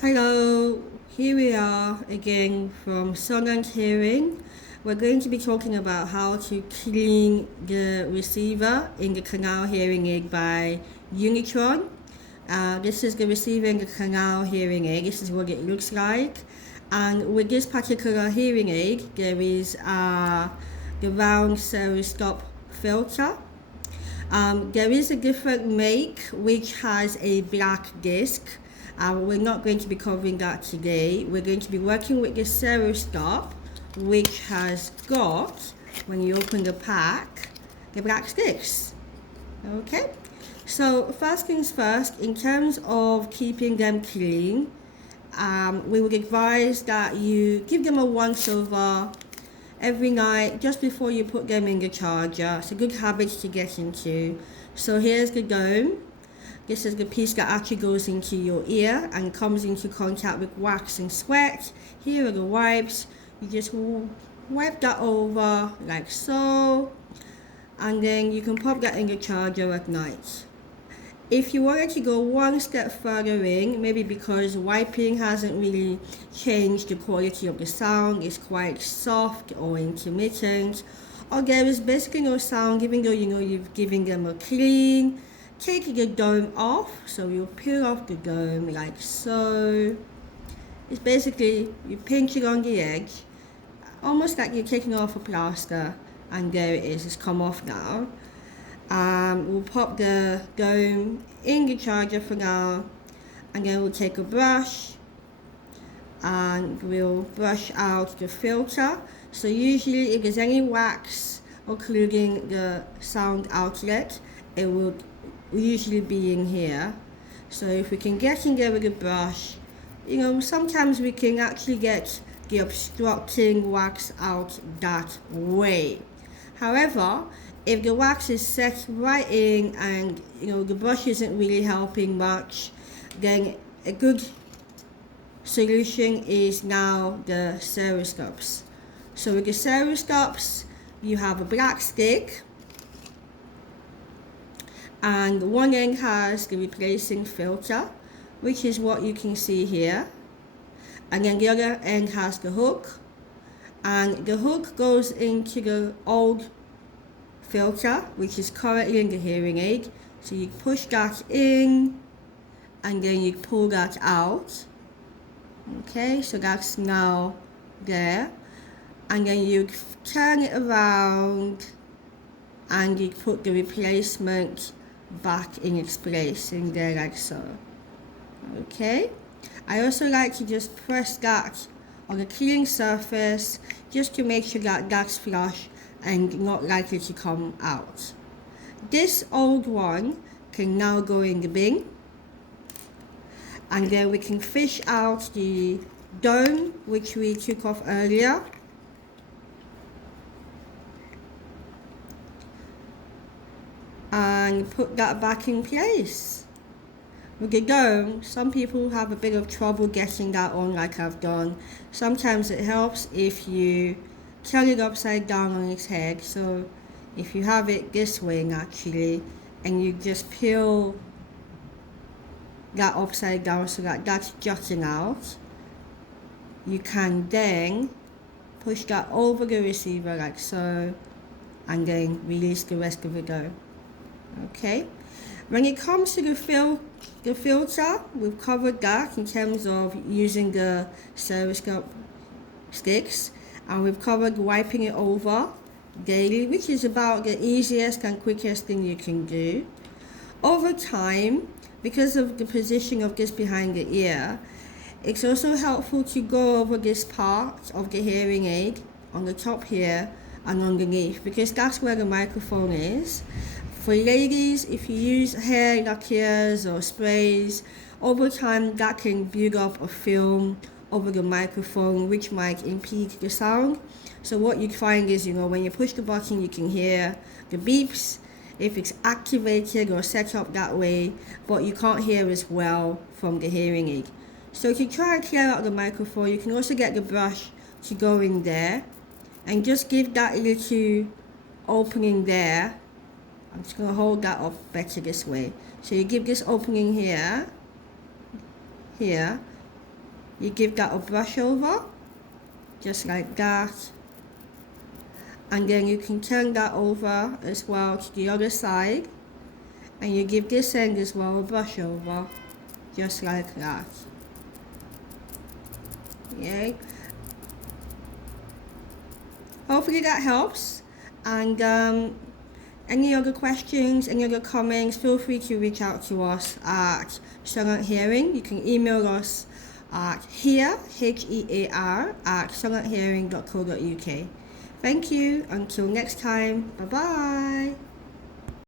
Hello, here we are again from Sonan's Hearing. We're going to be talking about how to clean the receiver in the canal hearing aid by Unitron. This is the receiver in the canal hearing aid. This is what it looks like. And with this particular hearing aid, there is the round Cerustop filter. There is a different make which has a black disc. We're not going to be covering that today. We're going to be working with the Cerustop, which has got, when you open the pack, the black sticks. Okay, so first things first, in terms of keeping them clean, we would advise that you give them a once over every night just before you put them in the charger. It's a good habit to get into. So here's the dome. This is the piece that actually goes into your ear and comes into contact with wax and sweat. Here are the wipes. You just wipe that over like so, and then you can pop that in the charger at night. If you wanted to go one step further in, maybe because wiping hasn't really changed the quality of the sound, it's quite soft or intermittent, or there is basically no sound even though you know you've given them a clean, take the dome off. So you peel off the dome like so. It's basically, you pinch it on the edge, almost like you're taking off a plaster, and there it is, it's come off now. We'll pop the dome in the charger for now, and then we'll take a brush and we'll brush out the filter. So usually if there's any wax occluding the sound outlet, it will usually be in here. So if we can get in there with a brush, sometimes we can actually get the obstructing wax out that way. However, if the wax is set right in and the brush isn't really helping much, then a good solution is now the Cerustops. So with the Cerustops, you have a black stick, and one end has the replacing filter, which is what you can see here, and then the other end has the hook, and the hook goes into the old filter, which is currently in the hearing aid. So you push that in and then you pull that out. Okay, so that's now there, and then you turn it around and you put the replacement back in its place in there like so. Okay, I also like to just press that on a clean surface just to make sure that that's flush and not likely to come out. This old one can now go in the bin, and then we can fish out the dome which we took off earlier. And put that back in place. With the dome, some people have a bit of trouble getting that on like I've done. Sometimes it helps if you turn it upside down on its head. So if you have it this way naturally, and you just peel that upside down so that that's jutting out, you can then push that over the receiver like so, and then release the rest of the dome. Okay, when it comes to the filter, we've covered that in terms of using the Cerustop sticks, and we've covered wiping it over daily, which is about the easiest and quickest thing you can do. Over time, because of the position of this behind the ear, it's also helpful to go over this part of the hearing aid on the top here and underneath, because that's where the microphone is. For ladies, if you use hair lacquers or sprays, over time that can build up a film over the microphone which might impede the sound. So what you find is, when you push the button, you can hear the beeps if it's activated or set up that way, but you can't hear as well from the hearing aid. So to try and clear out the microphone, you can also get the brush to go in there and just give that little opening there. I'm just going to hold that up better this way. So you give this opening here, You give that a brush over, just like that. And then you can turn that over as well to the other side. And you give this end as well a brush over, just like that. Okay. Hopefully that helps. And any other questions, any other comments, feel free to reach out to us at Silent Hearing. You can email us at hear, HEAR, at silenthearing.co.uk. Thank you. Until next time. Bye-bye.